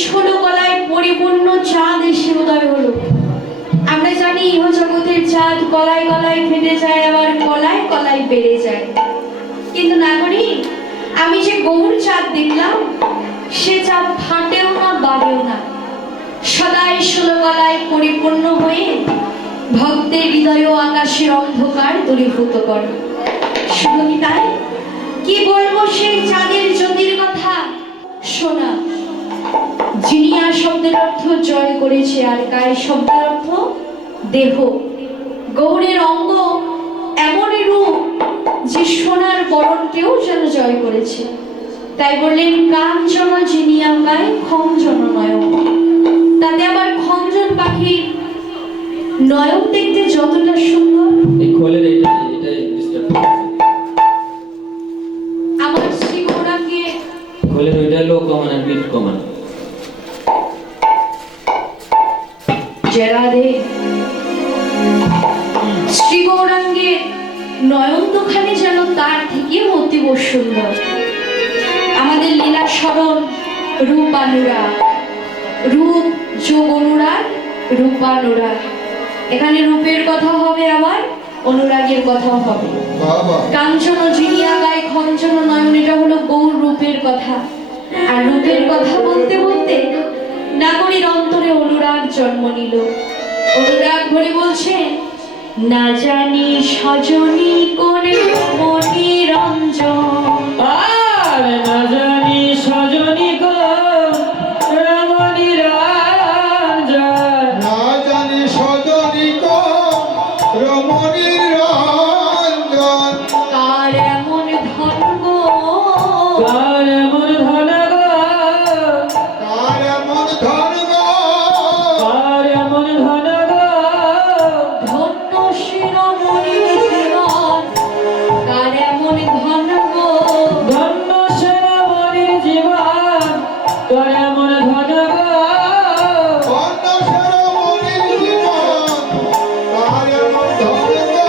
ষোলো কলায় পরিপূর্ণ চাঁদ এসে উদয় হলো। আমরা জানি ইহ জগতের চাঁদ কলায় কলায় ফেটে যায়, আবার কলায় কলায় বেড়ে যায়। কিন্তু নাগরী, আমি যে গৌর চাঁদ দেখলাম, সে চাঁদ ফাটেও না বাড়েও না, সদাই ষোলো কলায় পরিপূর্ণ হয়ে ভক্তের হৃদয় ও আকাশের অন্ধকার দূরীভূত করে। শুধু কি তাই, কি বলবো সেই চাঁদের জ্যোতির কথা। শোনা, জিনিয়া শব্দের অর্থ জয় করেছে, আর কায় শব্দের অর্থ দেহ। গৌরের অঙ্গ এমনই রূপ যে সোনার বরণকেও যেন জয় করেছে। তাই বললেন কাঞ্চন জিনিয়া গায় খঞ্জন নয়ন। তাতে আবার খঞ্জন পাখির নয়ন দেখতে যতটা সুন্দর, আমার শ্রী গৌরাঙ্গে রাধে শ্রী গৌরাঙ্গের নয়ন দুখানি যেন তার থেকে অতীব সুন্দর। আমাদের লীলা স্মরণ রূপানুরাগ, রূপ যোগ অনুরাগ, রূপানুরাগ। এখানে রূপের কথা হবে, আবার অনুরাগের কথাও হবে। কাঞ্চন জিনিয়া গায় খঞ্জন নয়ন, এটা হলো গৌর রূপের কথা। আর রূপের কথা বলতে বলতে নাগরীর অন্তরে অনুরাগ জন্ম নিল। অনুরাগ ভরে বলছে, না জানি সজনী কোনে মনি রঞ্জন, না জানি সজনী রমণী রঞ্জন, না জানি সজনী রমণী রঞ্জন, কার এমন ধন গো, কার এমন ধন গো, কার এমন ধন গো, কার এমন ধন গো, ধন্য শিরোমণির জীবন, কার এমন ধন গো, ধন্য সেনামণির জীবন, কার এমন ধন গো, ধন্য শিরোমণির জীবন, কার এমন ধন গো,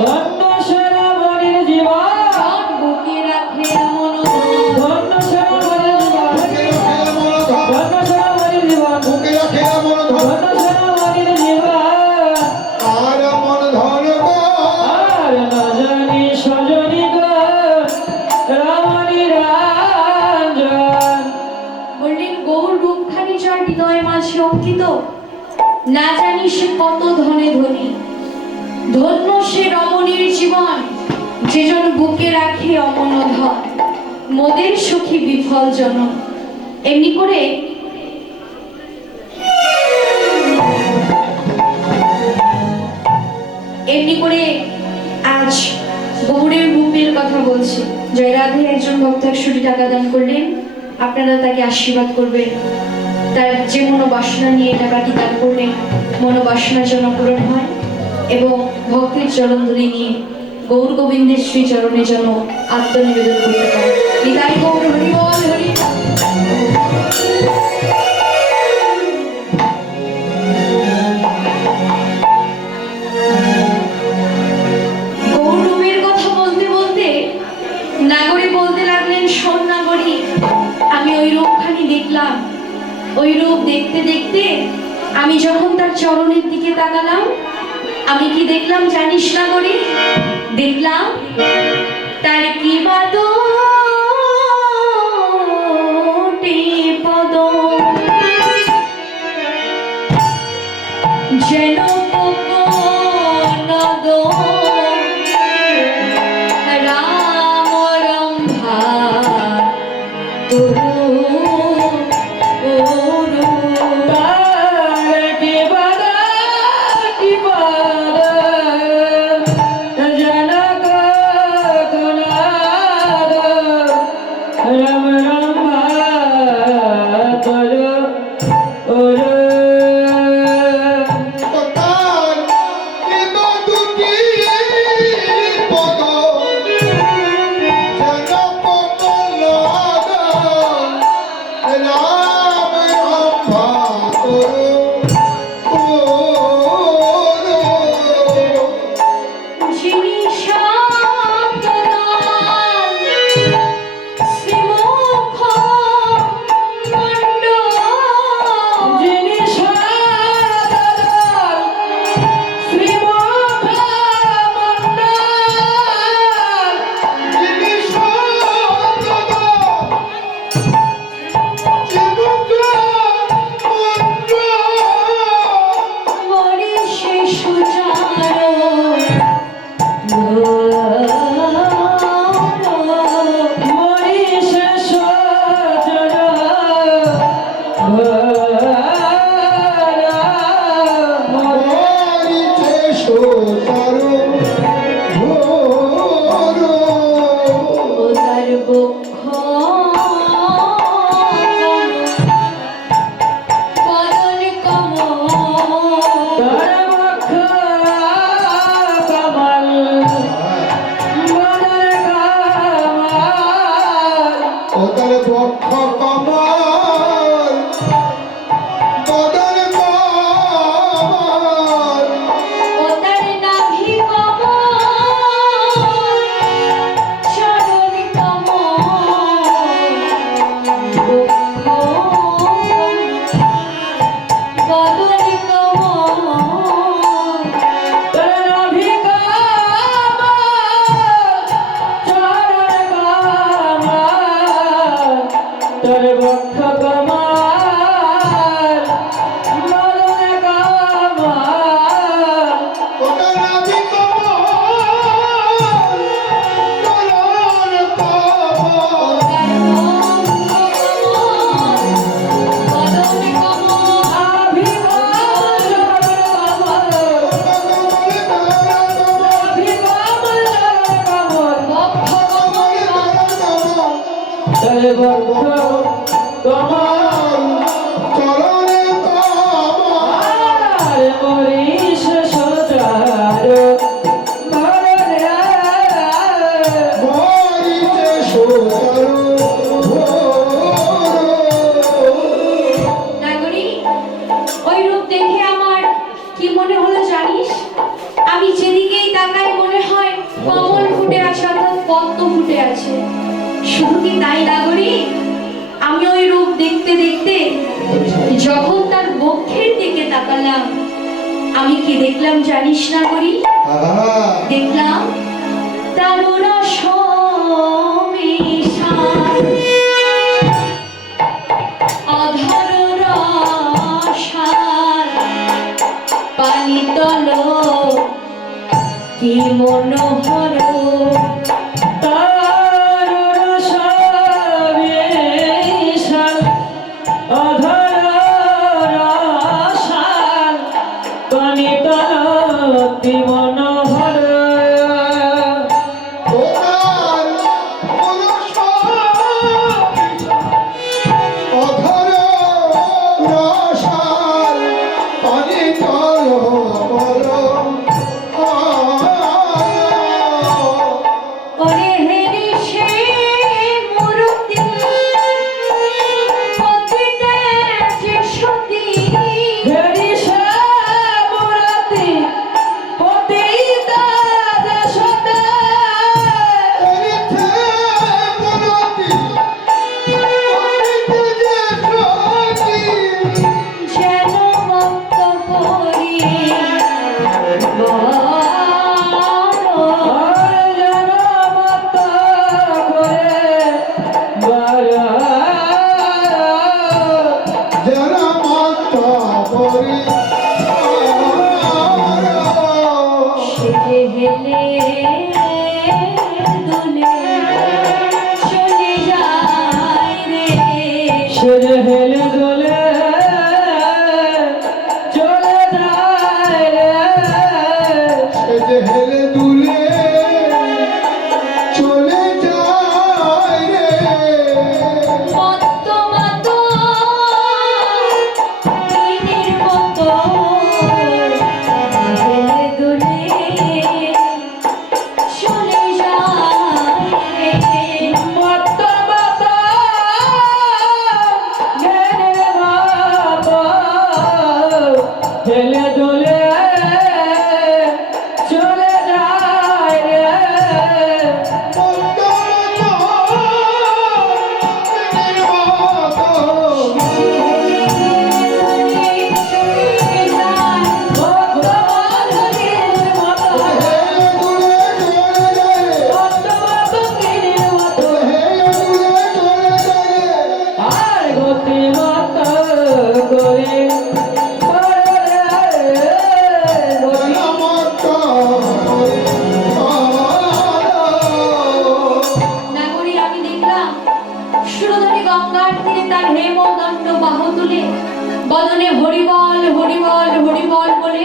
ধন্য সেনামণির জীবন, ধন বুকে রাখে এমন ধন্য সেনামণির জীবন, বুকে রাখে এমন ধন, ধন্য সেনামণির জীবন, কার এমন ধন গো, আর না জানি সজনী গো রমণী রঞ্জন। বললেন গৌর রূপখানি যার হৃদয় মাঝে অঙ্কিত, না জানি সে কত ধনে ধনী। ধন্য সে রমণীর জীবন, যেজন বুকে রাখে অমন ধন, মোদের সখী বিফল জনম। এমনি করে আজ গৌরের রূপের কথা বলছি। জয় রাধে একজন ভক্ত 100টি টাকা দান করলেন, আপনারা তাকে আশীর্বাদ করবেন। তার যে মনোবাসনা নিয়ে টাকাটি দান করলেন, মনোবাসনা যেন পূরণ হয় এবং ভক্তের চরণ ধরে নিয়ে গৌর গোবিন্দের শ্রী চরণে যেন আত্মনিবেদন করতে পারে। নিতাই গৌর হরি বল হরি। গৌরবের কথা বলতে বলতে নাগরী বলতে লাগলেন, শোন নাগরী, আমি ওই রূপখানি দেখলাম। ওই রূপ দেখতে দেখতে আমি যখন তার চরণের দিকে তাকালাম, আমি কি দেখলাম জানিস নাগরী? দেখলাম তার কি বাদটি পদ যেন কোকনদ রাম রম্ভা তরু বক্ষ কমাল মদনে কামাল ওটা নাভি কমল চরণ কমল আভিকমল কমল আভিকমল কমল তলে বক্ষ কমাল চরণে কমল আর মরিষ সচার ভরনে মরিতে সুতরু নাগরিক, ওই রূপ দেখে আমার কি মনে হলো জানিস? আমি যেদিকেই তাকাই মনে হয় কমল ফুটে আছে, অর্থাৎ পদ্ম ফুটে আছে। শুধু কি তাই নাগরিক, আমি ওই রূপ দেখতে দেখতে যখন তার বক্ষের দিকে তাকালাম, আমি কি দেখলাম জানিস নাগরিক? দেখলাম তার রসমিশাল অধর রসাল পানিতল কি মনোহর তার রসবিশাল অধর রসাল পানিতল অতি মনোহর তোমার অধর রসাল পানি তল বল ওরে হেরি সে মূর্তি পতিতে যে সতী হেরিষা মুরাতি পতিতা যশোদা যেন মত্ত পরি জনমত করে বারা সেজে হেলে দুলে চলে যায় রে সেরে হেলে দোলে চলে যায় রে হেলে দুলে চলে যায় রে মত্ত মত দিনের মত হেলে দুলে চলে যায় রে মত মত মেরে মত হেলে দোলে চলে যায় রে আর গতি মত করে নাগরী, আমি দেখলাম সুরধনী গঙ্গার তীরে তার হেমদণ্ড বাহু তুলে বদনে হরিবল হরিবল হরিবল বলে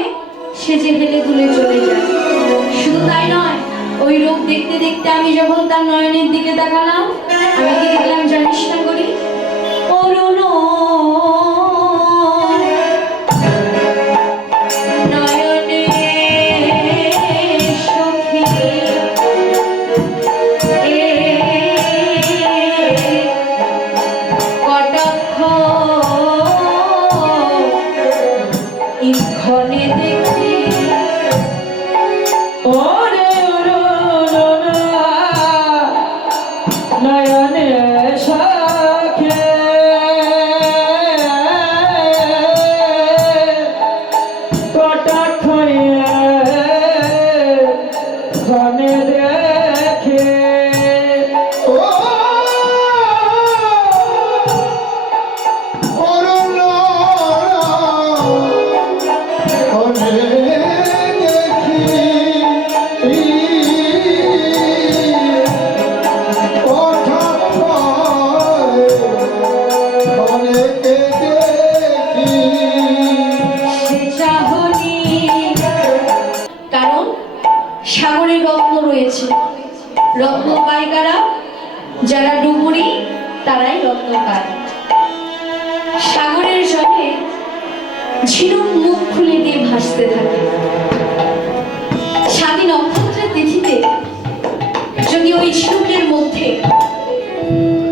সেজে হেলে তুলে চলে যায়। শুধু তাই নয়, ওই রূপ দেখতে দেখতে আমি যখন তার নয়নের দিকে তাকালাম, আমি কি দেখলাম জানিস নাগরী? অরুণ নয়নে সখী কটাক্ষ ইক্ষণে দেখি ওরে অরুণা নয়নে ঝিনুক মুখ খুলে দিয়ে ভাসতে থাকে। স্বাধীন নক্ষত্রের তিথিতে যদি ওই ঝিনুকের মধ্যে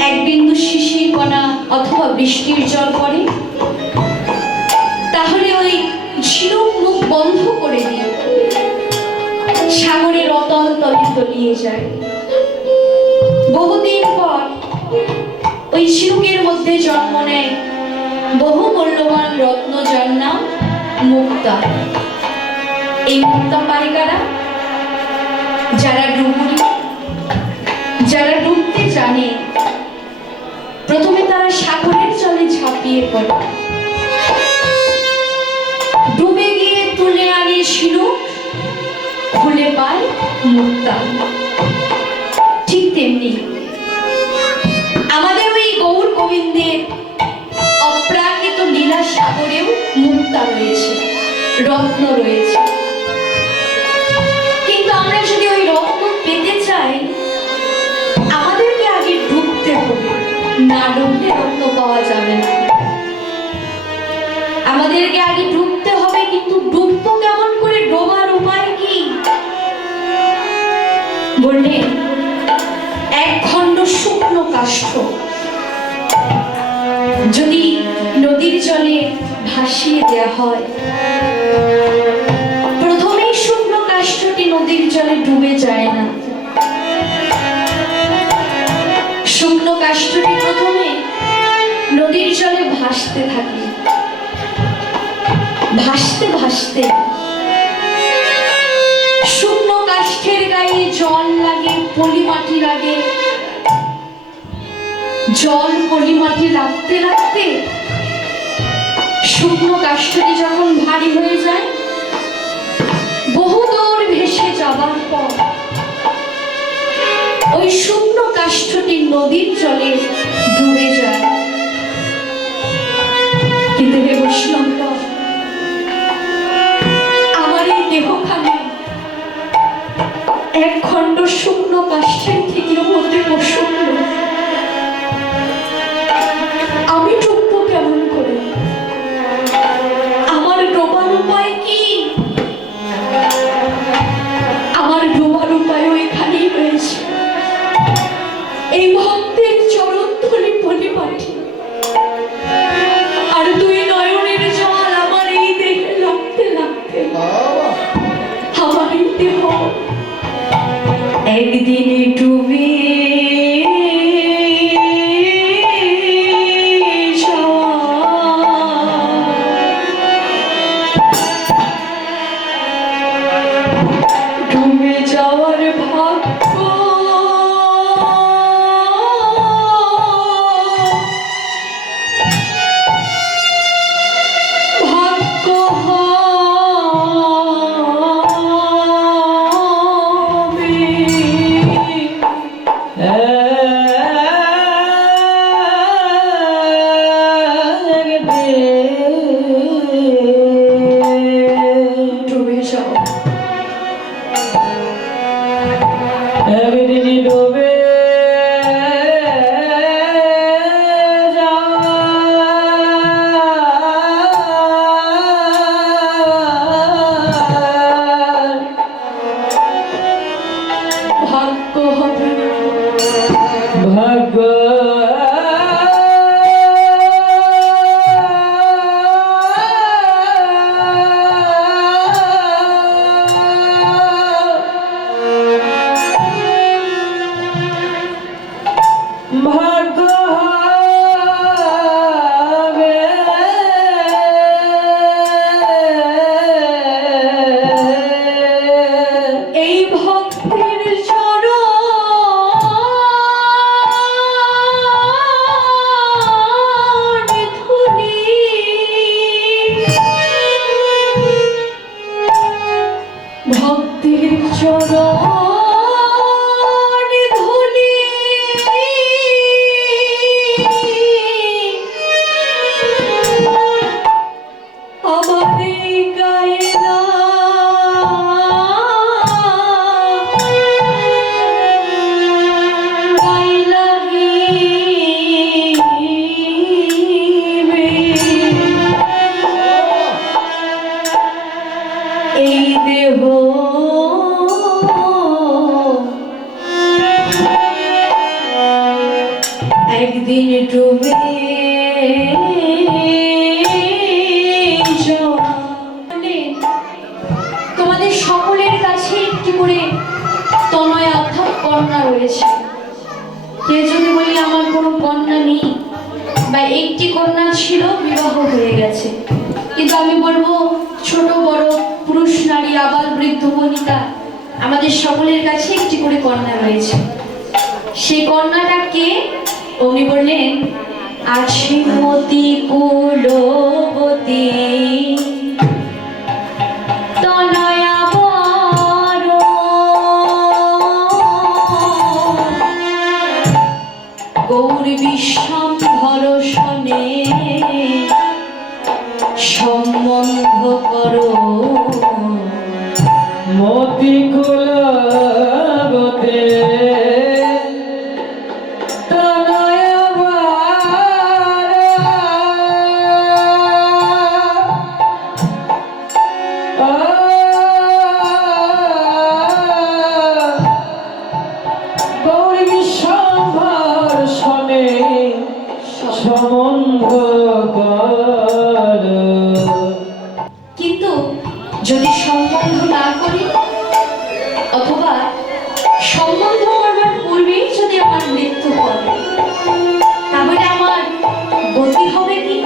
এক বিন্দু শিশির কণা অথবা বৃষ্টির জল পড়ে, তাহলে ওই ঝিনুক মুখ বন্ধ করে দিয়ে সাগরের অতল তলে তলিয়ে যায়। বহুদিন পর ওই ঝিনুকের মধ্যে জন্ম নেয় বহু মূল্যবান রত্ন, যার নাম মুক্তা। এই মুক্তা পায় কারা? যারা ডুবুরি, যারা ডুবতে জানে। প্রথমে তারা সাগরের জলে ঝাঁপিয়ে পড়ে, ডুবে গিয়ে তুলে আনে ঝিনুক, খুলে পায় মুক্তা। ঠিক তেমনি আমাদের ওই গৌর গোবিন্দের অপ্রাকৃত লীলা সাগরেও মুক্তা রয়েছে, রত্ন রয়েছে। কিন্তু আমরা যদি ওই রত্ন পেতে চাই, আমাদেরকে আগে ডুবতে হবে। না ডুবলে রত্ন পাওয়া যাবে না। আমাদেরকে আগে ডুবতে হবে। কিন্তু ডুববো কেমন করে? ডোবার উপায় কি? বললেন এক খণ্ড শুকনো কাষ্ঠ যদি নদীর জলে ভাসিয়ে দেওয়া হয়, প্রথমেই শুকনো কাষ্ঠটি নদীর জলে ডুবে যায় না। শুকনো কাষ্ঠটি প্রথমে নদীর জলে ভাসতে থাকে। ভাসতে ভাসতে শুকনো কাষ্ঠের গায়ে জল লাগে, পলি মাটি লাগে। জল পলি মাটি লাগতে লাগতে শুকনো কাষ্ঠটি যখন ভারী হয়ে যায়, বহু দূর ভেসে যাবার পর ওই শুকনো কাষ্ঠটি নদীর জলে ডুবে যায়। কিন্তু হে বৈষ্ণব, আমার এই দেহখানে এক খণ্ড শুকনো কাষ্ঠের থেকে অধিক শুকনো। আমি ডুববো কেমন করে? আমার ডোবার উপায় কি? আমার ডোবার উপায় ওইখানেই রয়েছে, এই ভক্তের চরণ ধরে পলি মাটি। কন্যা ছিল বিবাহ হয়ে গেছে, কিন্তু আমি বলবো ছোট বড় পুরুষ নারী আবাল বৃদ্ধ বনিতা আমাদের সকলের কাছে একটি করে কন্যা রয়েছে। সেই কন্যাটা কে? উনি বললেন, আছে মতি কুলবতী তনয়া বর, গৌরী বিশ্বম্ভর শনে সম্বন্ধ করো। মতি কুলবতে গৌরী বিশ্বম্ভর শনে সম্বন্ধ কর। কিন্তু যদি সম্বন্ধ না করি অথবা সম্বন্ধ করবার পূর্বেই যদি আমার মৃত্যু হয়, তাহলে আমার গতি হবে কি?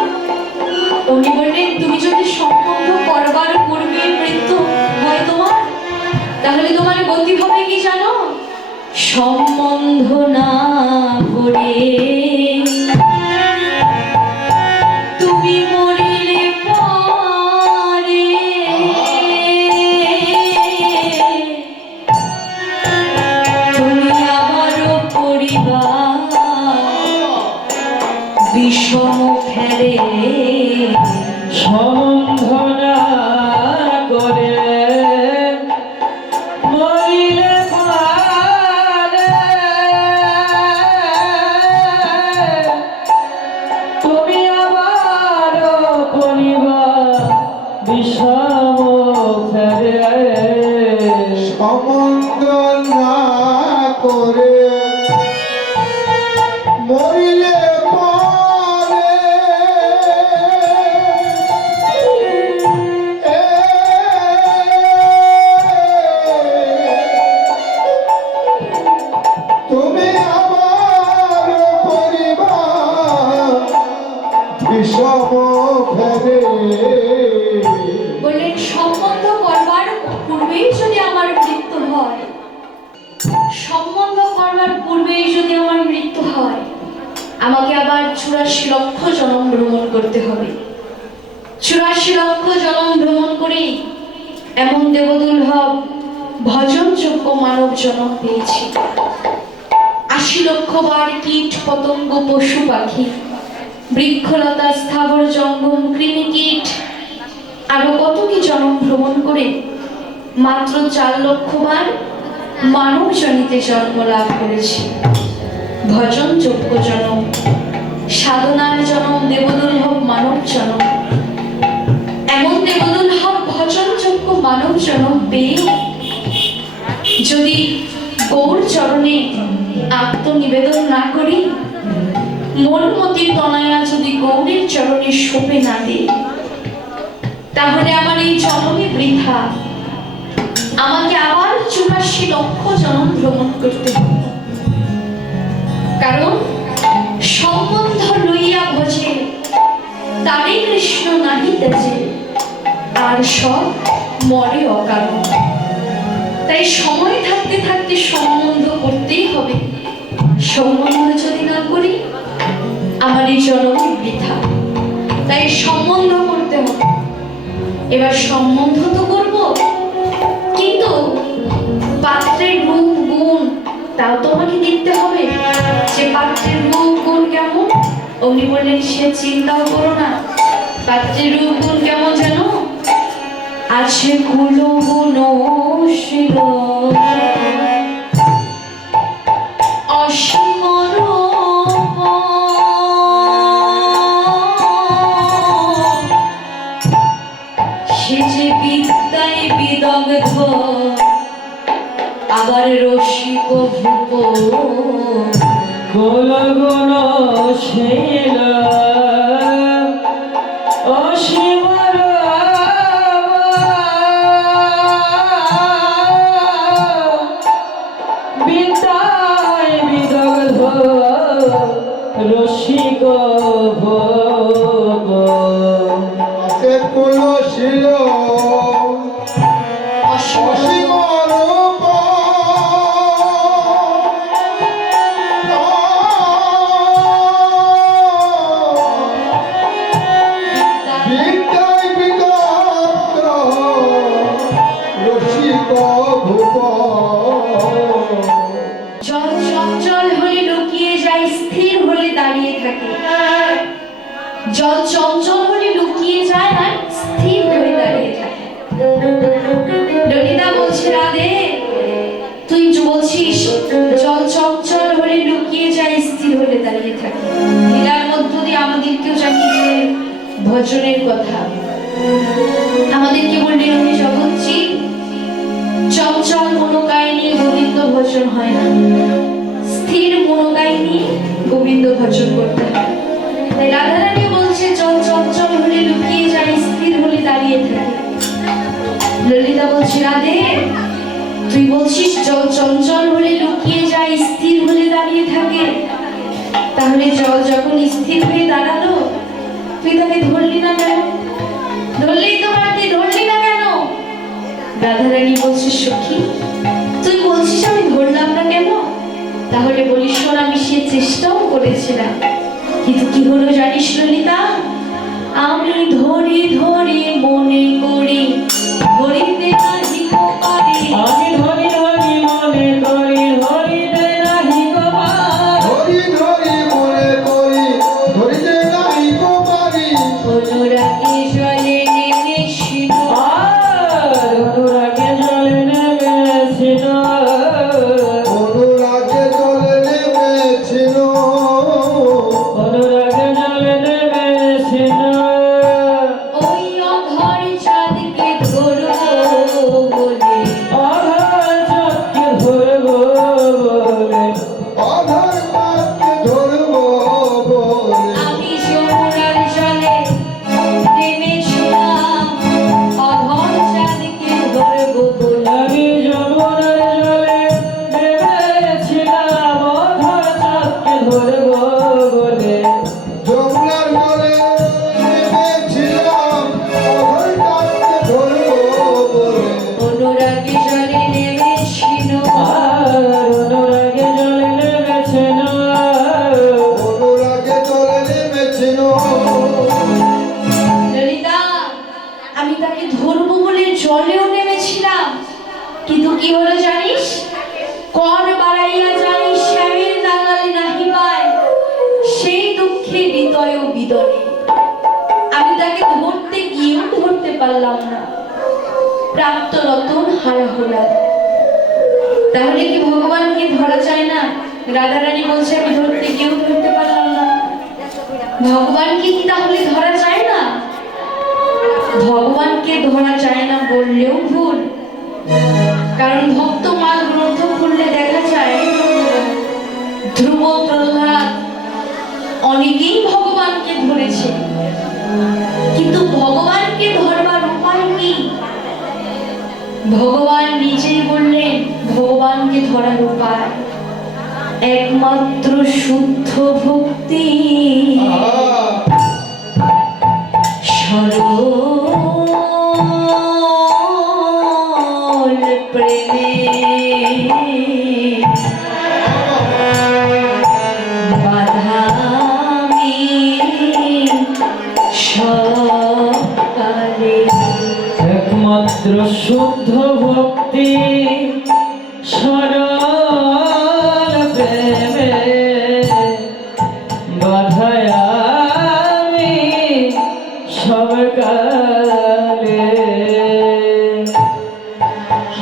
উনি বললেন, তুমি যদি সম্বন্ধ করবার পূর্বে মৃত্যু হয় তোমার, তাহলে তোমার গতি হবে কি জানো? সম্বন্ধ না করে তুমি মরিলে পরে তুমি আমারও পরিবার বিষম ফেলে। সম্বন্ধ না করে মরিলে পারে তুমি আবার পরিবার বিষম ফেরে। সম্বন্ধ না করে মরিলে পরে তুমি আমার পরিবার বিষম ফেরে। বললেন, সম্বন্ধ করবার পূর্বেই যদি আমার মৃত্যু হয়, সম্বন্ধ করবার পূর্বেই যদি আমার মৃত্যু হয়, আমাকে আবার 84 লক্ষ জন্ম ভ্রমণ করতে হবে। 84 লক্ষ জন্ম ভ্রমণ করেই এমন দেবদুর্লভ ভজনযোগ্য মানব জন্ম পেয়েছি। 80 লক্ষ বার কীট পতঙ্গ পশু পাখি বৃক্ষলতা স্থাবর জঙ্গম কৃমি কীট আরো কত কি জন্ম ভ্রমণ করে মাত্র 4 লক্ষ বার মানব জনিতে জন্ম লাভ করেছি। ভজন যোগ্য জনম, সাধনার জনম, দেবদুর্লভ মানব জনম। এমন দেবদুর্লভ ভজন যোগ্য মানব জনম পেয়ে যদি গৌর চরণে আত্মনিবেদন না করি, মন মতির তনয়া যদি গৌরের চরণে শোপে না দিই, তাহলে আমার এই জন্মে বৃথা। আমাকে আবার 84 লক্ষ জন্ম ভ্রমণ করতে হবে। কারণ সম্বন্ধ লইয়া ভজে তারে কৃষ্ণ নাহি তেজে, আর সব মরে অকারণ। তাই সময় থাকতে থাকতে সম্বন্ধ করতেই হবে। সম্বন্ধ যদি না করি, আমার এই জন্ম বৃথা। তাই সম্বন্ধ করতে হবে। এবার সম্বন্ধ তো করব, কিন্তু পাত্রের রূপ গুণ তাও তোমাকে দেখতে হবে যে পাত্রের রূপ গুণ কেমন। উনি বললেন, সে চিন্তাও করো না। পাত্রের রূপ গুণ কেমন জানো? আছে কুল গুণ শির অসীম রূপ, সে যে বিদ্যায় বিদগ্ধ আবার রসিক ভূপ। কুল গুণশীল অসীম বিদ্যায় বিদগ্ধ রসিক ভূপ। ছিল অসীম রূপ বিদ্যায় বিদগ্ধ রসিক ভূপ জল চঞ্চল হলে লুকিয়ে যায়, স্থির হলে দাঁড়িয়ে থাকে। জল চঞ্চল হলে লুকিয়ে যায় আর স্থির হয়ে দাঁড়িয়ে থাকে। ললিতা বলছে, রাধে তুই বলছিস জল চঞ্চল হলে লুকিয়ে যায়, স্থির হলে দাঁড়িয়ে থাকে। লীলার মধ্য দিয়ে আমাদেরকেও জানিয়ে দিলেন ভজনের কথা। আমাদেরকে বললেন, আমি জগৎজি চঞ্চল মনোকায় নিয়ে গোবিন্দ ভজন হয় না, স্থির মনোকায় নিয়ে গোবিন্দ ভজন করতে হয়। তাই রাধারানী বলছে জল চঞ্চল হলে লুকিয়ে যায়, স্থির হলে দাঁড়িয়ে থাকে। ললিতা বলছে, রাধে তুই বলছিস জল চঞ্চল হলে লুকিয়ে যায়, স্থির হলে দাঁড়িয়ে থাকে, তাহলে জল যখন স্থির হয়ে দাঁড়ালো তুই তাকে ধরলি না কেন? ধরলেই তো পারতি, ধরলি না কেন? রাধারানী বলছে, সখী তুই বলছিস আমি ধরলাম না কেন? তাহলে বলিস শোন, আমি সে চেষ্টাও করেছিলাম, কিন্তু কি হলো জানিস ললিতা? আমি ধরি ধরি মনে করি ধরিতে নাহি পারি। আমি ধরি ধরি মনে করি ধরিতে নাহি গো পারি। ধরি ধরি মনে করি ধরিতে নাহি গো পারি। অনুরাগে জলে নেমেছিল, আর অনুরাগে জলে নেমেছিল, অনুরাগে জলে নেমেছিল, অনুরাগে জলে নেমেছিল। ওই অধর চাঁদকে ধরবো বলে, আধার চাঁদকে ধরবো বলে, আধার পাতকে ধরবো বলে, আমি যমুনার জলে নেমেছিলাম, অধর চাঁদকে ধরবো বলে। আমি যমুনার জলে নেমেছিলাম, আধার চাঁদকে ধরবো বলে। যমুনার জলে নেমেছিলাম, অধর পাতকে ধরবো বলে। অনুরাগে জলে নেমেছিল, আর অনুরাগে জলে নেমেছিল, অনুরাগে জলে নেমেছিল। ললিতা আমি তাকে ধরবো বলে জলেও নেমেছিলাম, কিন্তু কি হলো জানিস? কর বাড়াইয়া যাই শ্যামের নাগালে নাহি পায়, সেই দুঃখে হৃদয় বিদরে। আমি তাকে ধরতে গিয়েও ধরতে পারলাম না, প্রাপ্ত রতন হারা হলাম। তাহলে কি ভগবানকে ধরা যায় না? রাধারানী বলছে আমি ধরতে গিয়েও ধরতে পারলাম না, ভগবানকে কি তাহলে ধরা যায় না? ভগবানকে ধরা যায় না বললেও ভুল, কারণ ভক্তমাল গ্রন্থ খুললে দেখা যায় ধ্রুব, প্রহ্লাদ অনেকেই ভগবানকে ধরেছে, কিন্তু ভগবানকে ধরবার উপায় কি? ভগবান নিজেই বললেন ভগবানকে ধরার উপায় একমাত্র শুদ্ধ ভক্তি, সরল প্রেমে বাধামি সকালে। একমাত্র শুদ্ধ ভক্তি সরল প্রেমে বাধায় আমি সবকালে।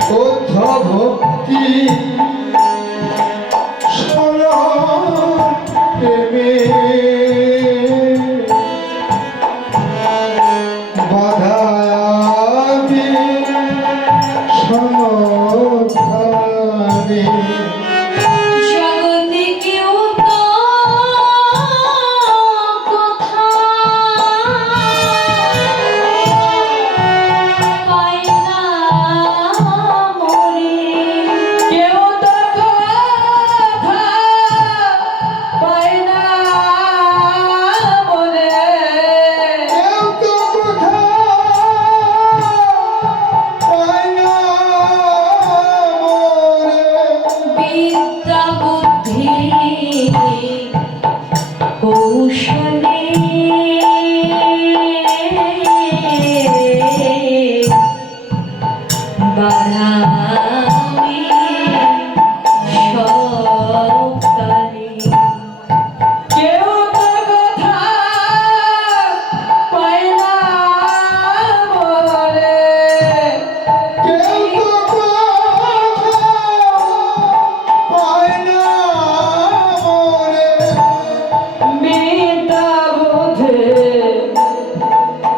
শুদ্ধ ভক্তি সরল প্রেমে বাধায় আমি সমধানে। জগতে কেউ তো কথা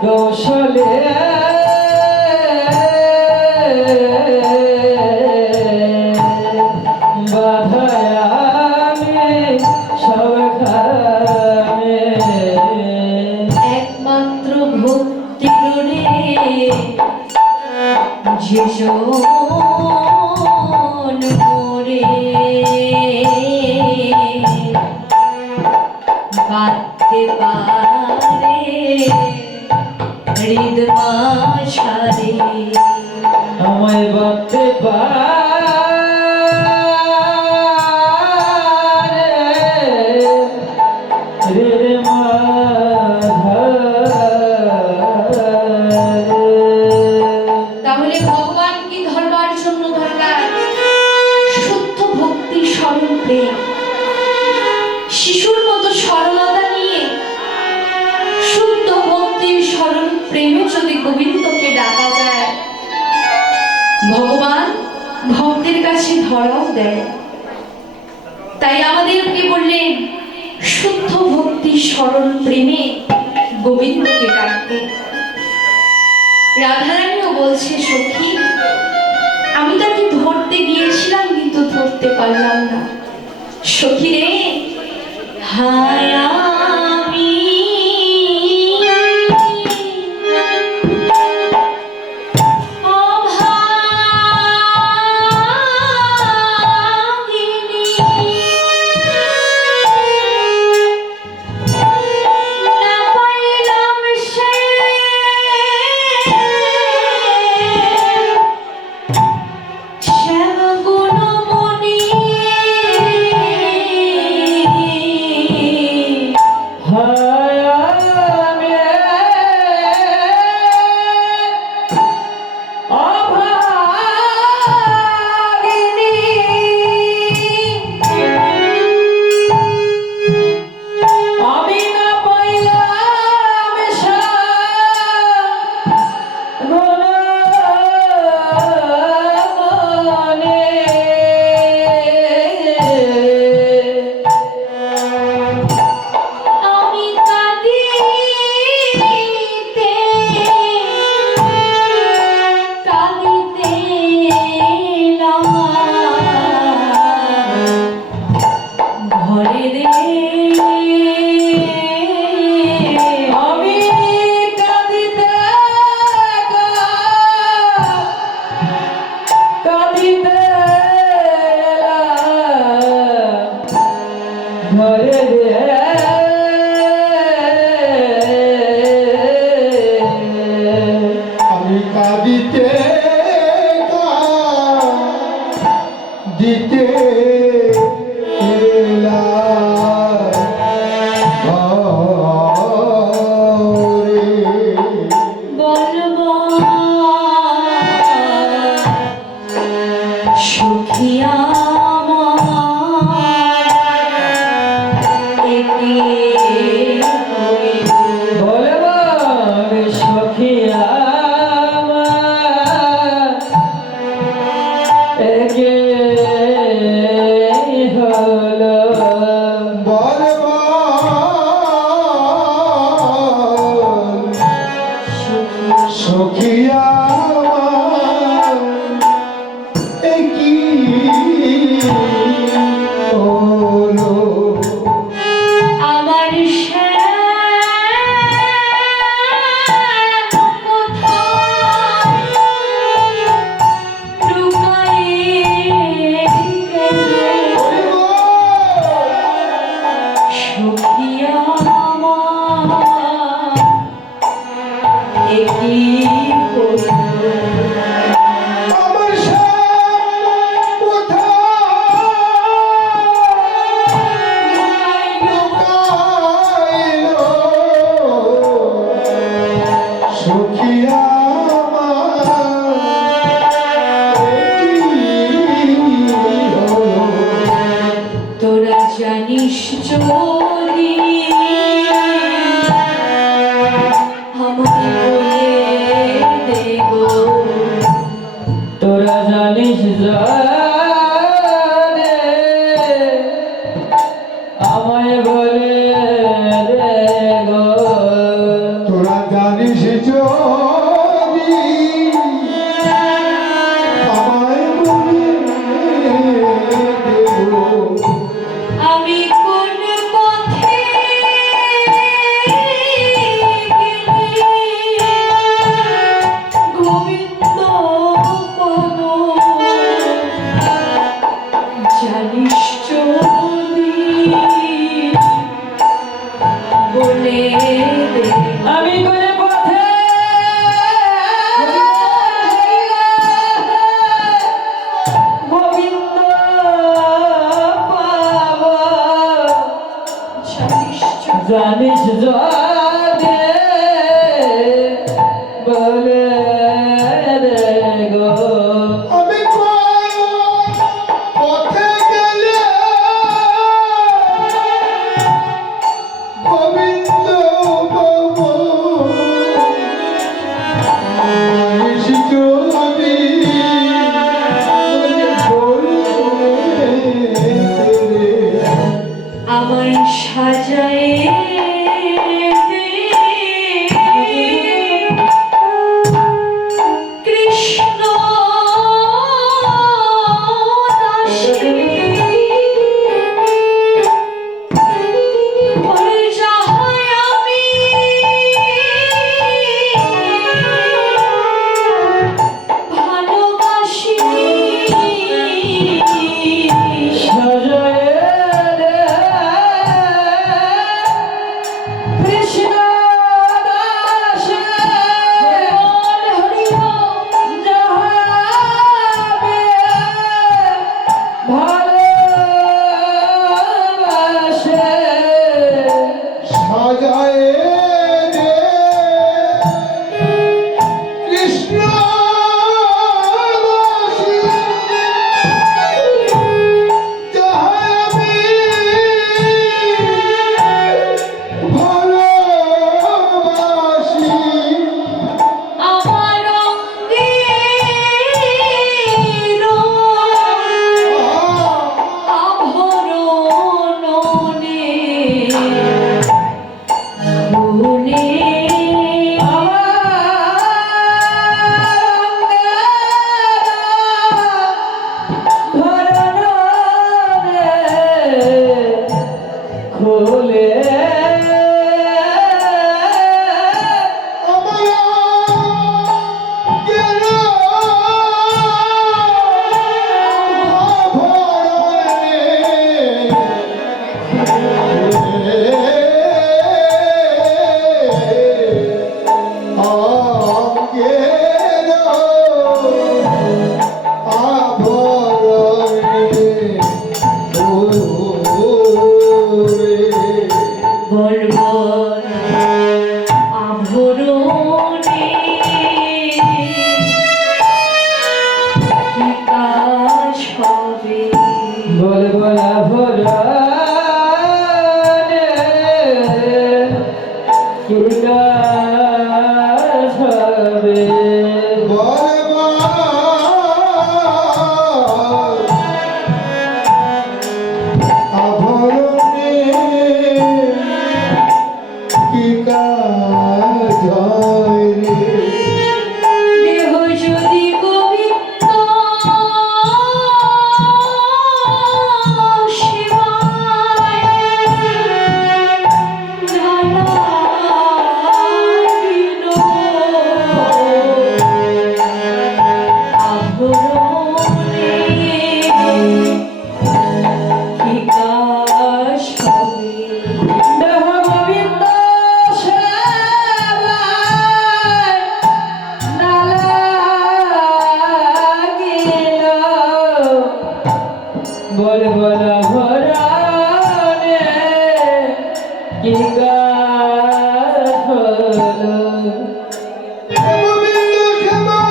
কৌশলে বাধায় আমি সব খামে একমাত্র ভক্তি রে যেজন মোরে বাঁধতে পারে হৃদমা সারে আমায় বাঁধতে পারে রে তাহলে ভগবান কি ধরবার জন্য দরকার শুদ্ধ ভক্তি সরল প্রেম শিশুর মতো সরলতা নিয়ে শুদ্ধ ভক্তির সরল প্রেমে যদি গোবিন্দকে ডাকা যায় ভগবান ভক্তের কাছে ধরাও দেয় তাই আমাদেরকে বললেন শুদ্ধ ভক্তি সরল প্রেমে গোবিন্দকে ডাকতে রাধারানীও বলছে সখী আমি তাকে ধরতে গিয়েছিলাম কিন্তু ধরতে পারলাম না সখী রে হায় আমি অভাগিনী, না পাইলাম সে শ্যামগুণমণি আমি না পাইলাম গুণমনে আমি কাঁদিতে কাঁদিতে ঘরে রে আমি কাঁদিতে কাঁদিতে ঘরে আমি কাঁদিতে দিতে বলবো সুখিয়া বলবো সখিয়া একে হলো সখিয়া কি হলো আমার আমার সব কোথায় লুকাইলো সখিয়া তোরা জানিস যদি আমাকে বলে দে গো তোরা জানিস জানে আমায় বলে রে গো তোরা জানিস হবে বলে বল আভরণে কি কাজ হয় রে দেহ যদি গোবিন্দ সেবায় ঢালাইল, আভরণে কি কাজ হবে? দেহ গোবিন্দ সেবায় না লাগিল, বল বল ভরানে কি কাজ হলো? গোবিন্দ সেবায়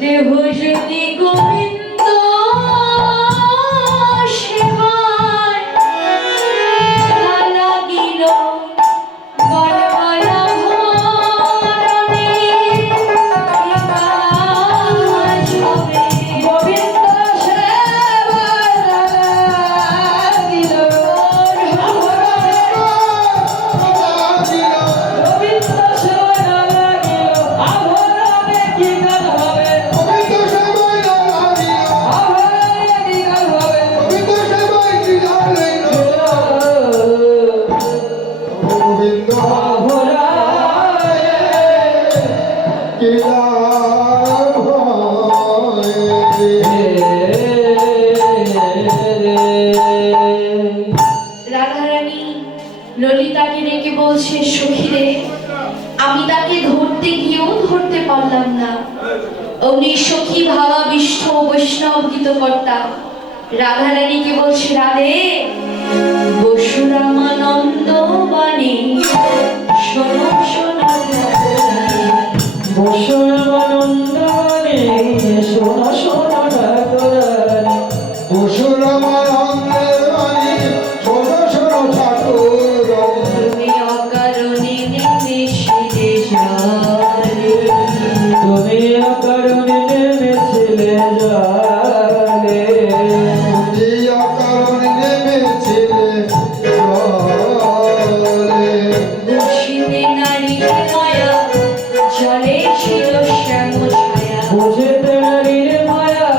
দেহ যদি গোবিন্দ সেবায় না লাগিল, বল বল ভরণে কি কাজ হবে? গোবিন্দ সেবায় না লাগিল, গোবিন্দ সেবায় না লাগিল, আভরণে কি কাজ হবে? আভরণে কি কাজ হবে? রাধারানী ললিতাকে ডেকে বলছে, সখীরে আমি তাকে ধরতে গিয়েও ধরতে পারলাম না। অমনি সখী ভাবা বিষ্ণু বৈষ্ণব গীতকর্তা রাধারানীকে বলছে, রাধে বসুরামানন্দ বাণী শোনো শোনো রাধারানী। বসুরামানন্দনে শোনো শোনো ঠাকুরানী, তুমি অকারণে নেমেছিলে জলে, তুমি অকারণে নেমেছিলে জলে, বুঝিতে নারীর মায়া জলে ছিল শ্যাম ছায়া। বুঝেতে নারীর মায়া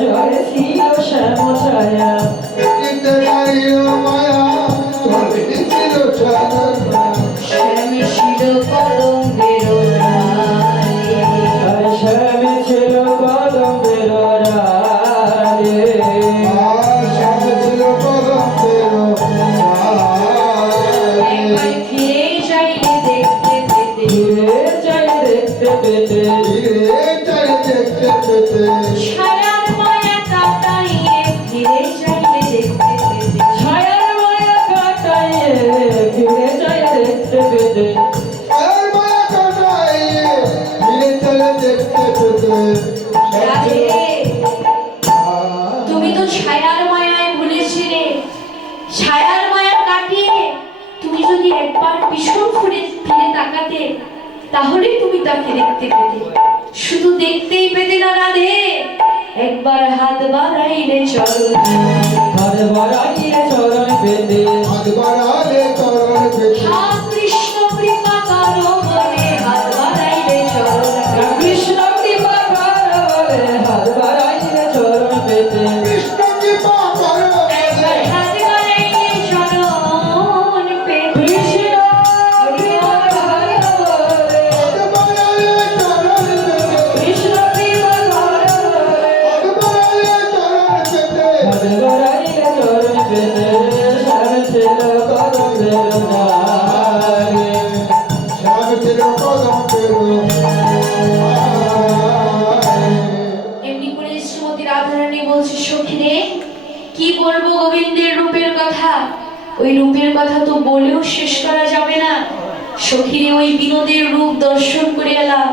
জলে ছিল শ্যাম ছায়া, শ্যামে ছিল কদম্বের ডালে, আর শ্যামে ছিল কদম্বের ডালে, একবার ফিরে যাইলে দেখতে পেতে ফিরে চাই দেখতে পেতে, ছায়ার মায়া কাটাইয়ে ফিরে যাইলে দেখতে পেতে। ছায়ার মায়া কাটাইয়ে ফিরে চাই দেখতে পেতে, রাধে তুমি তো ছায়ার মায়ায় ভুলেছিলে, ছায়ার মায়া কাটিয়ে তুমি যদি একবার পিছন ফিরে ফিরে তাকাতে তাহলে তুমি তাকে দেখতে পেতে। শুধু দেখতেই পেতে না রাধে, একবার হাত বাড়াইলে চলো, হাত বাড়াইলে চরণ পেতে, হা কৃষ্ণ কৃপা করো বলে হাত বাড়াইলে চলো, কৃষ্ণ কৃপা কর বলে হাত বাড়াইলে চরণ পেতে, একবার হাত বাড়াইলে চরণ পেতে। কৃষ্ণ কৃপা কর বলে, কৃষ্ণ কৃপা কর বলে, হাত বাড়াইলে চরণ পেতে, শ্যাম ছিল কদম্বের ডালে, এমনি করে শ্রীমতী রাধারানী বলছে, সখীরে কি বলবো গোবিন্দের রূপের কথা, ওই রূপের কথা তো বলেও শেষ করা যাবে না। সখীরে ওই বিনোদের রূপ দর্শন করে এলাম।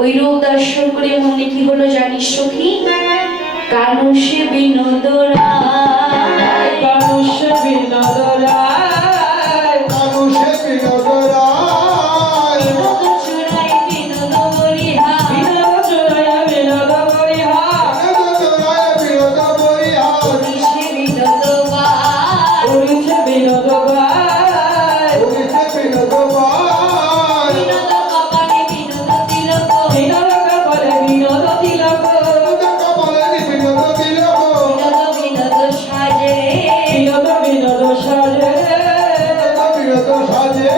ওই রূপ দর্শন করে মনে কি হলো জানিস সখী? কানুষে বিনোদ রায়, কানুষে বিনোদ রায়, কানুষে বিনোদ রায়, বিনোদ চূড়ায় বিনোদ বলিহার, বিনোদ চূড়ায় বিনোদ বলিহার, বিনোদ চূড়ায় বিনোদ বলিহার, উড়িষে বিনোদ বার, উড়িষে বিনোদ গায়, উড়িষে বিনোদ বায়, বিনোদ কপালে বিনোদ তিলক, বিনোদ কপালে বিনোদ তিলক, বিনোদ কপালে বিনোদ তিলক, বিনোদ বিনোদ সাজে রে, বিনোদ বিনোদ সাজে, বিনোদ বিনোদ সাজে,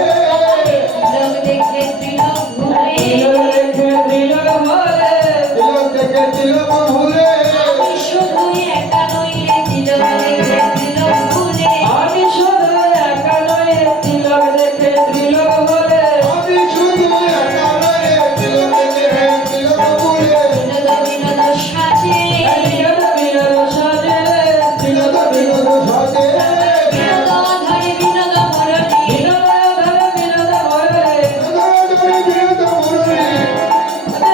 তিলক দেখে তিলক ভুলে, তিলক দেখে তিলক বলে, তিলক দেখে তিলক ভুলে, আমি শুধু একা নই রে, তিলক দেখে তিলক ভুলে, আমি শুধু একা নই রে, তিলক দেখে তিলক বলে, আমি শুধু একা নই রে, তিলক দেখে তিলক ভুলে, বিনোদ বিনোদ সাজে, বিনোদ বিনোদ সাজে, বিনোদ বিনোদ সাজে, বিনোদ ধরে বিনোদ মরণে, বিনোদ ধরে বিনোদ বলে, বিনোদ ধরে বিনোদ মুরলী,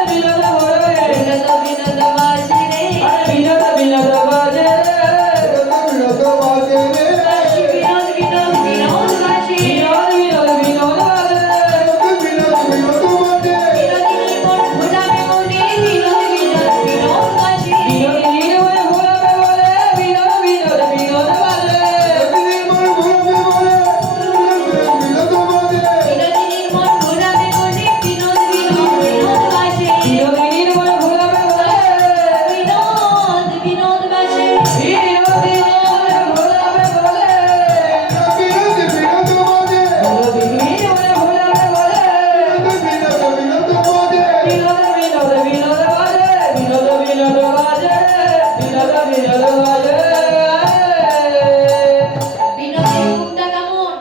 বিনোদ বলে, বিনোদ বিনোদ বাজে রে, বিনোদ বিনোদ বাজে, বিনোদ বিনোদ বাজে রে, বাজে বিনোদ বিনোদ বিনোদ বাজে, বিনোদ বিনোদ বিনোদ বাজে, বিনোদ বিনোদ বাজে, বিনোদিনী মন ভোলাবে মনে, বিনোদ বিনোদ বিনোদ বাজে, বিনোদিনীর মনে ভোলাবে বলে, বিনোদ বিনোদ বিনোদ বাজে, বিনোদিনীর মন ভুলবে বলে, বিনোদ বাজে, বিনোদিনীর মন ভোলাবে মনে, বিনোদ বিনোদ বিনোদ বাজে, বিনোদিনীর মনে ভোলাবে বলে, বিনোদ বিনোদ বাজে, বিনোদিনীর মনে ভোলাবে বলে, বিনোদ বিনোদ বাজে, বিনোদিনীর মনে ভোলাবে বলে, বিনোদ বিনোদ বাজে, বিনোদ বিনোদ বিনোদ বাজে, বিনোদ বিনোদ বাজে, বিনোদ বিনোদ বাজে। বিনোদের রূপটা কেমন?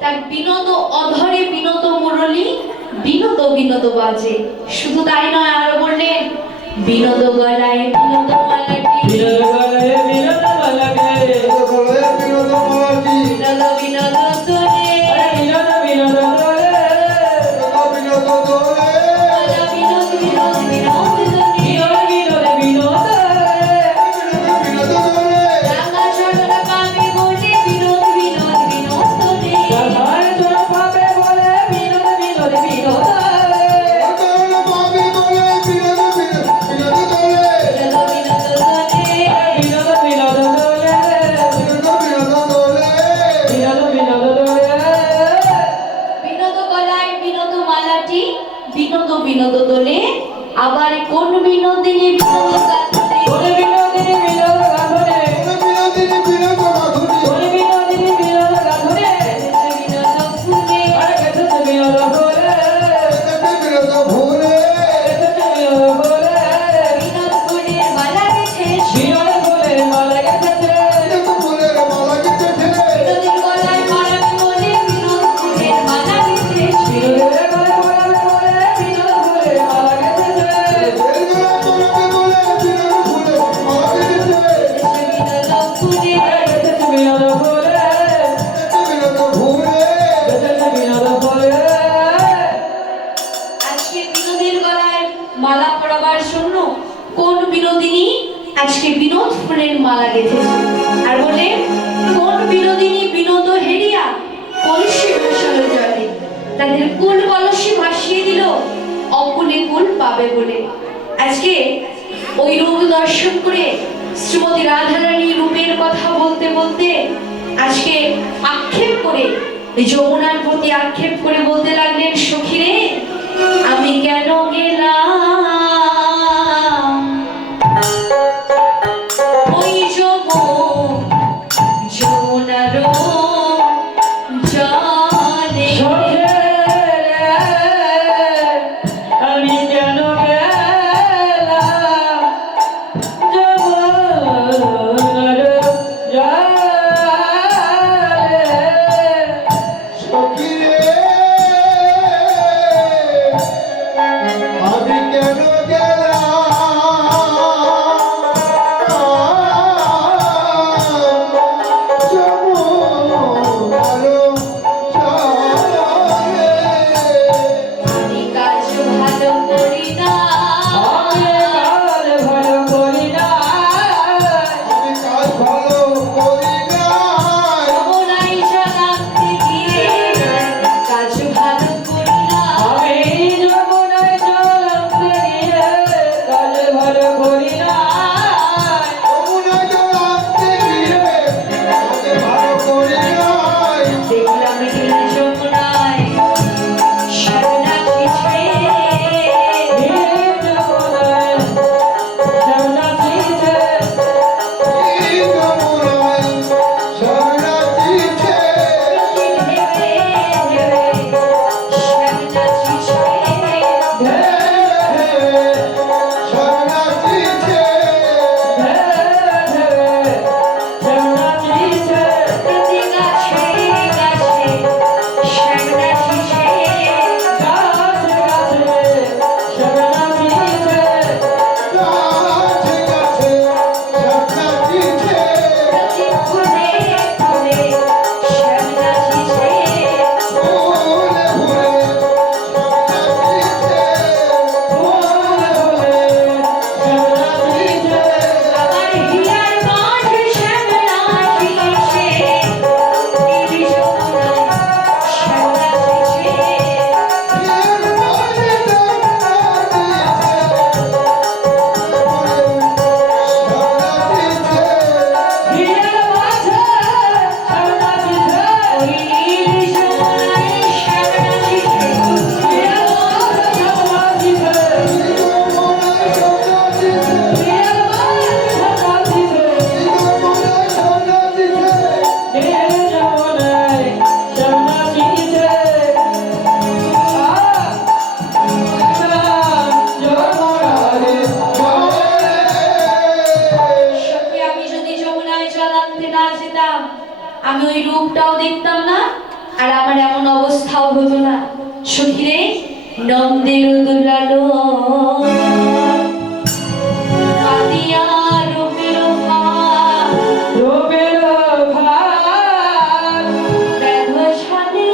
তার বিনোদ অধরে বিনোদ মুরলী, বিনোদ বিনোদ বাজে। শুধু তাই নয়, আরো বললেন বিনোদ গলায় বিনোদ মালাটি, বিনোদ গলায় বিনোদ মালাকে, গলায় বিনোদ মালাটি, বিনোদ বিনোদ তোলে, বিনোদ বিনোদ দোলে, বিনোদ দোলে, মালা বিনোদ বিনোদ বিনোদ তোলে, বিনোদ বিনোদ বিনোদ দোলে, বিনোদ দোলে, রাঙা চরণ পাবে বলে বিনোদ বিনোদ বিনোদ তোলে, রাধার চরণ পাবে বলে, বিনোদ বিনোদ বিনোদ দোলে, অতল পাবে বলে, বিনোদ বিনোদ বিনোদ দোলে, বিনোদ বিনোদ তোলে, বিনোদ বিনোদ দোলে, বিনোদ বিনোদ দোলে, বিনোদ বিনোদ দোলে, বিনোদ গলায় বিনোদ মালাটি, বিনোদ বিনোদ তোলে, আবার কোন বিনোদিনী বিনোদ গাথরে, কোন বিনোদিনী বিনোদ গাথরে, বিনোদিনী বিনোদ মাধুরী, কোন বিনোদিনী বিনোদ গাথরে, বিনোদ ফুলে, আরে গেছে বিনোদ বলে, বিনোদ ভুলে, গেছে বিনোদ বলে, বিনোদ ফুলের মালা গেছে, বিনোদ বলে মালা গেছে, বিনোদ ফুলের মালা গেঁথেছে, বিনোদের গলায় মালা বলে, বিনোদ ফুলের মালা গেছে, বিনোদের গলায় পরাবে বলে, বিনোদ বলে মালা গেছে, এর গলায় পরাবে বলে, বিনোদ ফুলের মালা গেঁথেছে, বিনোদ ফুলে, গেছে বিনোদ বলে, বিনোদ ভুলে, গেছে বিনোদ বলে। আজকে বিনোদের গলায় মালা পরাবার জন্য কোন বিনোদিনী আজকে বিনোদ ফুলের মালা গেঁথেছে, আর বলে কোন বিনোদিনী বিনোদ হেরিয়া কলসি ভাসালো জলে, তাদের কুল কলসি ভাসিয়ে দিল অকুলে কুল পাবে বলে। আজকে ওই রূপ দর্শন করে শ্রীমতী রাধারানী রূপের কথা বলতে বলতে আজকে আক্ষেপ করে যমুনার প্রতি আক্ষেপ করে বলতে লাগলেন, সখীরে আমি কেন গেলাম ওই যমুনার জলে, আমি কেন গেলাম যমুনার জলে, সখী রে, দেখতাম না আর আমার এমন অবস্থাও হতো না। সখীরে নন্দের দুলালো কাঁদিয়া রূপের ভার রূপের ভার ব্যবসানে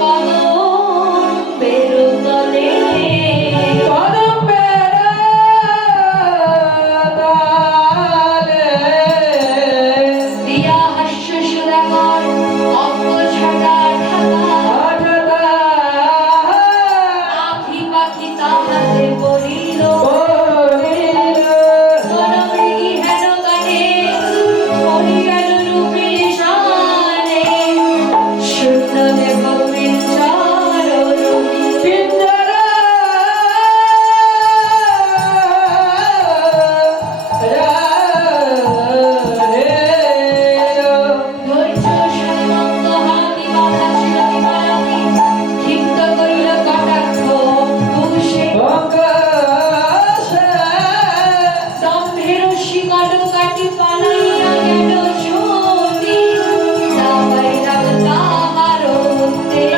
কদমের তলে কদমের তলে দিয়া হাস্য সুরাগর অঙ্গ ছাড়া ঢাকা আখি পাখি তাহাতে পড়িল মনোমৃগী হেন গানে পড়ি গেল রূপের সানে শূন্য দেহ বিঞ্চার রবি ধৈর্য সীমন্ত হাতি বাধা ছিল বিমারাতি ক্ষিপ্ত করিল কটাক্ষ অঙ্কুশে দম্ভের শিকল কাটি পালাইয়া গেল ছুটি না পাইলাম তাহার উত্তরে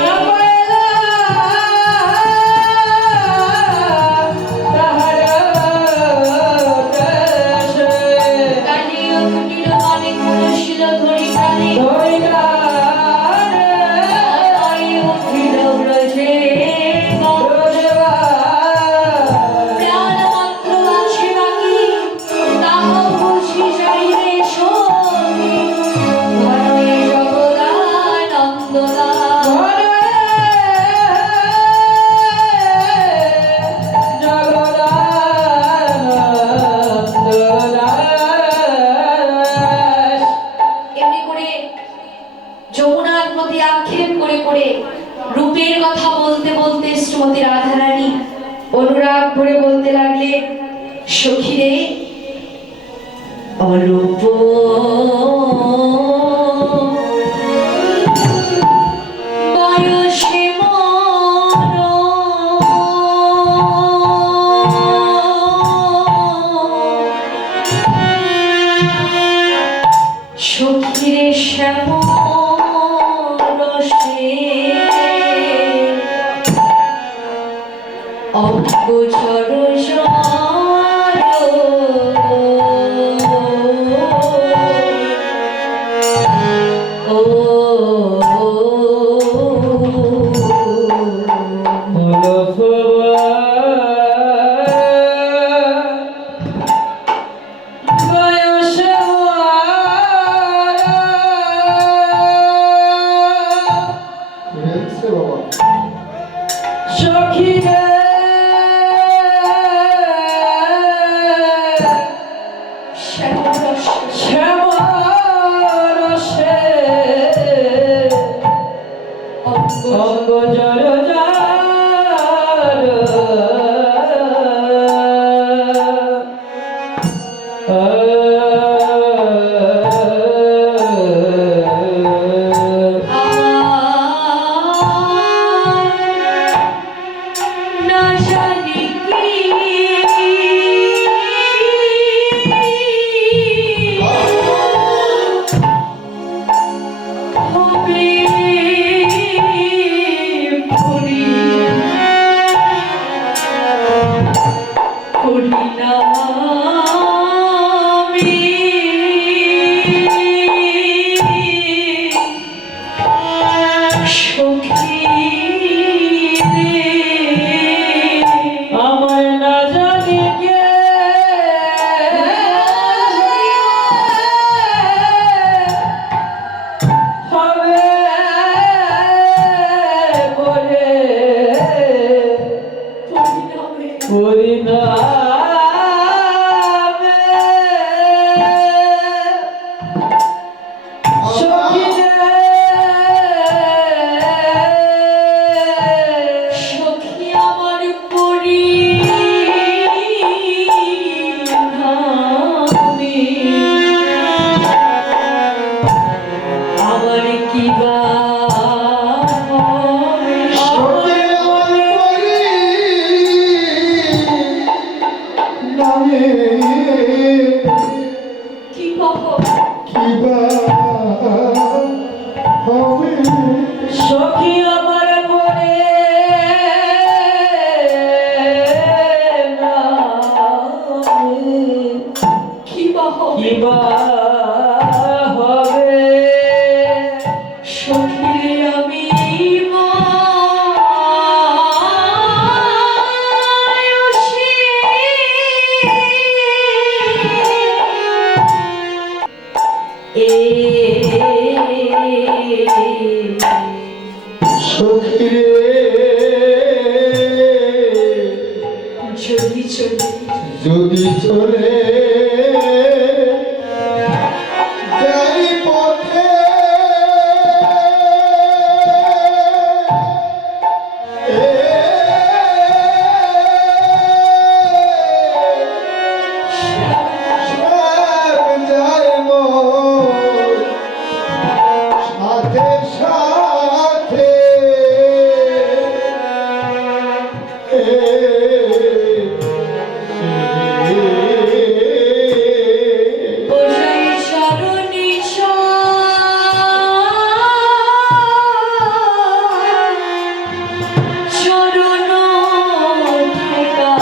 কালিও কুটিল মনে কলসিল ধরি কানে অতই উঠিল ব্রজে প্রাণ মাত্র আছে বাকি তাহাও বুঝি যাইবে সখী ঘরে জগদানন্দনা এমনি করে যমুনার প্রতি আক্ষেপ করে করে রূপের কথা বলতে বলতে শ্রীমতী রাধারানী অনুরাগ করে বলতে লাগলে সখীরে অরূপ বয়সে মর সখীরে শ্যাম রসে অঙ্গচর হয়েছে বাবা শ্যাম রসে না জানি কি হবে পুরি সখী রে যদি চলে যদি চলে যাই পথে সব যায় মোর সাথে সাথে ওই শরণে শরণ ঠেকা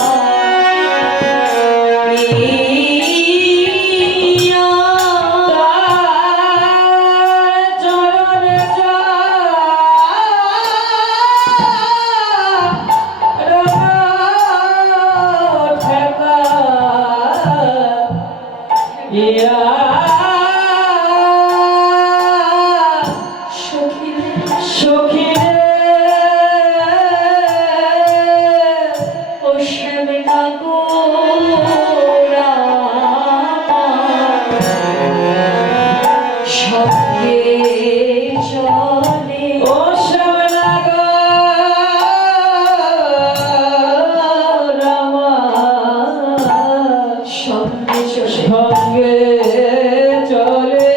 সখী ও শ্যামলা গোরা সঙ্গে চলে ও শ্যামলা রামা সঙ্গে চলে সঙ্গে চলে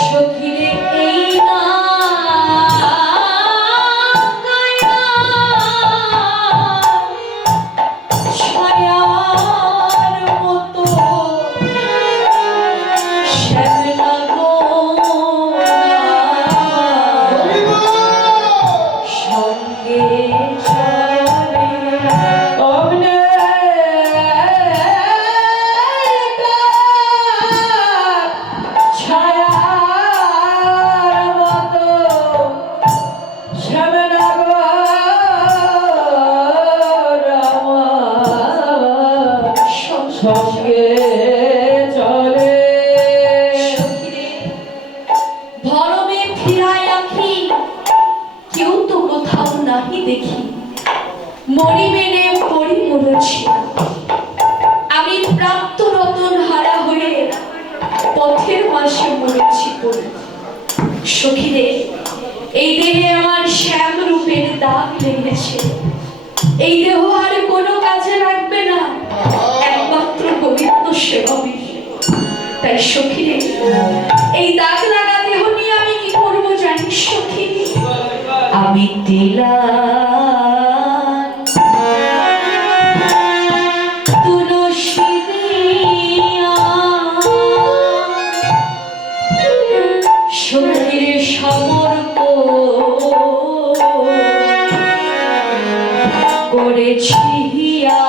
সখীরে এই না ছায়ার মতো শ্যামলা গোরা সঙ্গে চলে অমনে ছায়ার মতো শ্যামলা রামা সঙ্গে চলে সখীরে ধরমে ফিরায় রাখি কেউ তো কোথাও নাহি দেখি মরিবে রে পরি মরছি আমি প্রাপ্ত রতন হারা হয়ে পথের মাসে মরেছি পড়ে সখীরে এই দেহে আমার শ্যাম রূপের দাগ লেগেছে এই দেহ আর কোনো কাজে লাগবে না একমাত্র গোবিন্দ সেববে তাই সখীরে এই দাগ লাগা দেহ নিয়ে আমি কি করবো জানিস সখী আমি দিলাম তুলসী দিয়া সখীর সমর্প করেছি হিয়া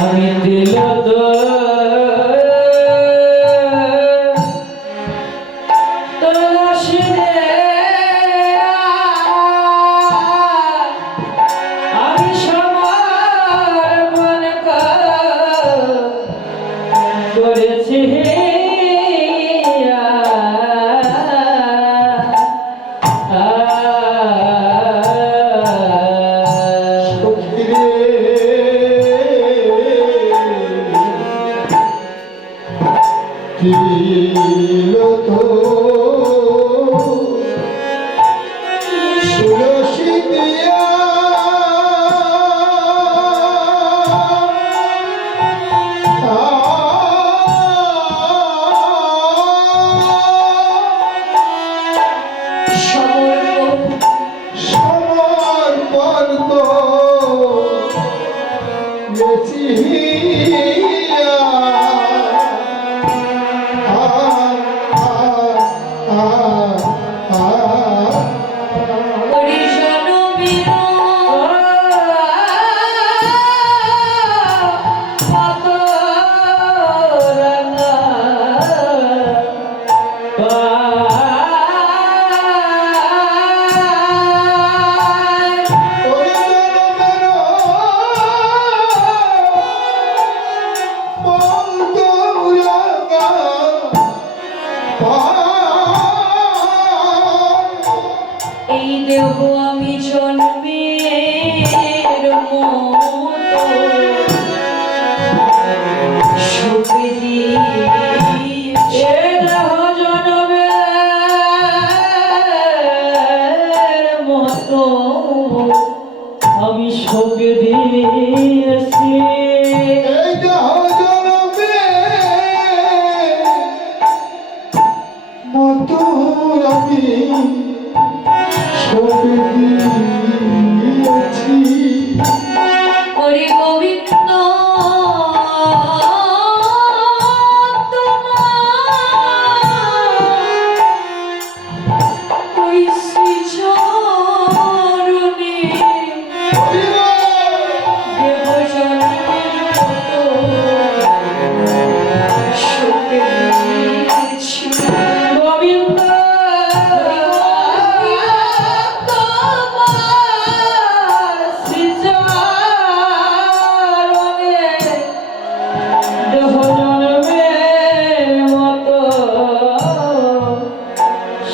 আমি দিল তুলসী আমি সমর্পণ করেছি সখী রে দিল তো তুলসী দিয়া সমর্পণ করেছি হিয়া দেহ আমি জন্মের মতো সপে দিয়েছি। এ দেহ জনমের মতো আমি সপে দিয়েছি। এই দেহ জনমে মতো আমি সপে দিয়েছি। ওরে গোবিন্দ তোমার ওই শ্রীচরণে দেহ জন্মের মতো সপে দিয়েছি। গোবিন্দ তোমার শ্রীচরণে দেহ জনমের মতো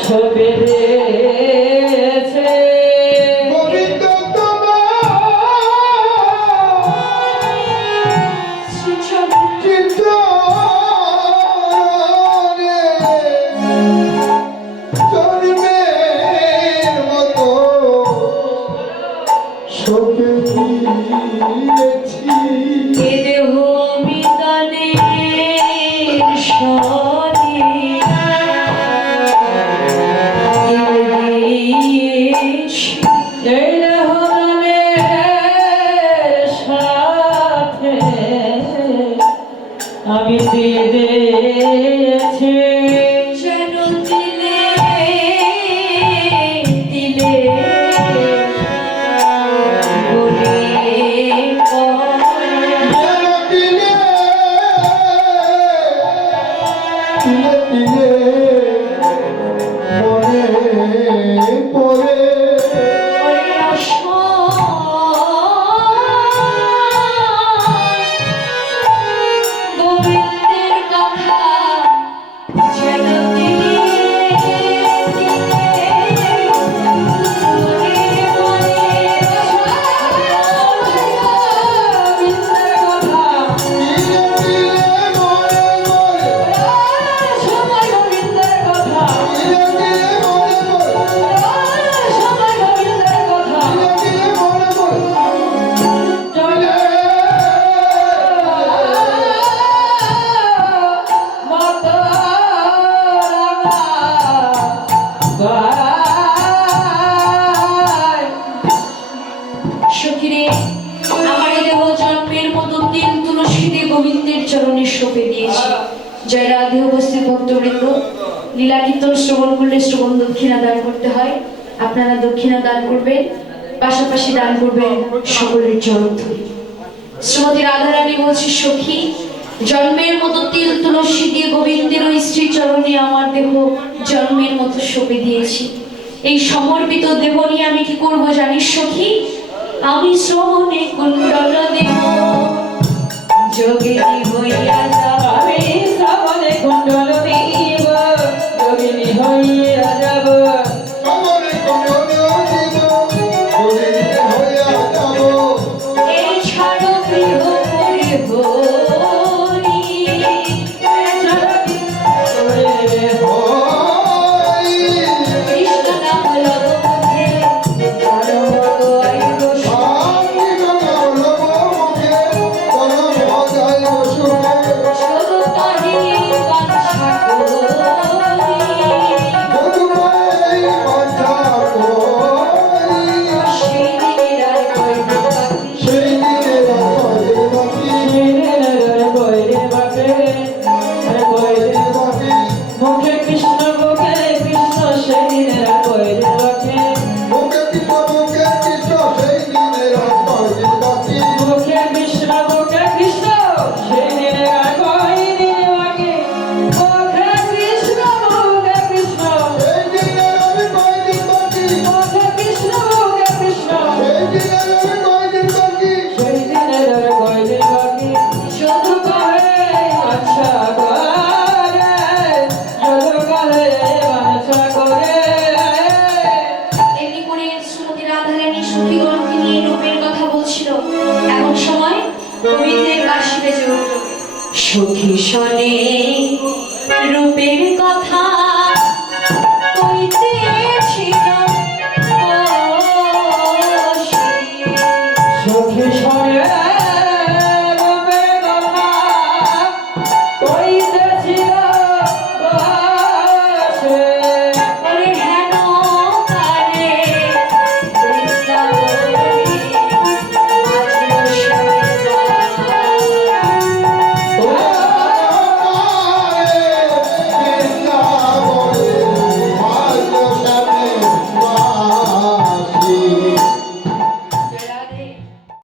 সপে দিয়েছে। গোবিন্দ তোমার শ্রীচরণে চিত্তনে জন্মের মতো সপে দিয়েছি। এ দেহ আমি দানের সনে দিয়েছি। এই দেহ দানের সাথে আমি দিয়ে দিয়েছি। যেন দিলে দিলে বলে পড়ে। যেন দিলে দিলে মনে পড়ে। ওরে আশায় গোবিন্দের কথা যেন দিলে দিলে মনে পড়ে। গোবিন্দের কথা দিলে দিলে মনে পড়ে। সবাই গোবিন্দের কথা দিলে দিলে মনে পড়ে। সবাই গোবিন্দের কথা দিলে দিলে মনে পড়ে। চলে মতো গায়। সখিরে আমার এই দেহ জন্মের মতো তিল তুলসীতে গোবিন্দের চরণে সঁপে দিয়েছি। জয় রাধে উপস্থিত ভক্তবৃন্দ, লীলা কীর্তন শ্রবণ করলে শ্রবণ দক্ষিণা দান করতে হয়। আপনারা দক্ষিণা দান করবেন, পাশাপাশি দান করবেন সকলের চরণ ধরে। শ্রীমতী রাধারানী বলছি, সখী জন্মের মতো তিল তুলসী দিয়ে গোবিন্দের ওই শ্রী চরণে আমার দেহ জন্মের মতো সঁপে দিয়েছি। এই সমর্পিত দেহ নিয়ে আমি কি করব জানিস সখী? আমি শ্রবণে কুণ্ডল দেব যোগিনী হইয়া যাব। আমি শ্রাবণে কুণ্ডল দিব, যোগিনী হইয়া যাব। কমলে কমলে দিব, গোবিন্দ হইয়া যাব। এই ছাড়ো গৃহ হরি হই কৃষ্ণ নাম লব মুখে ধর্ম গয়ব আমি গঙ্গা মুখে পরম ভজায় বসুকে। সখী শোনে রূপের কথা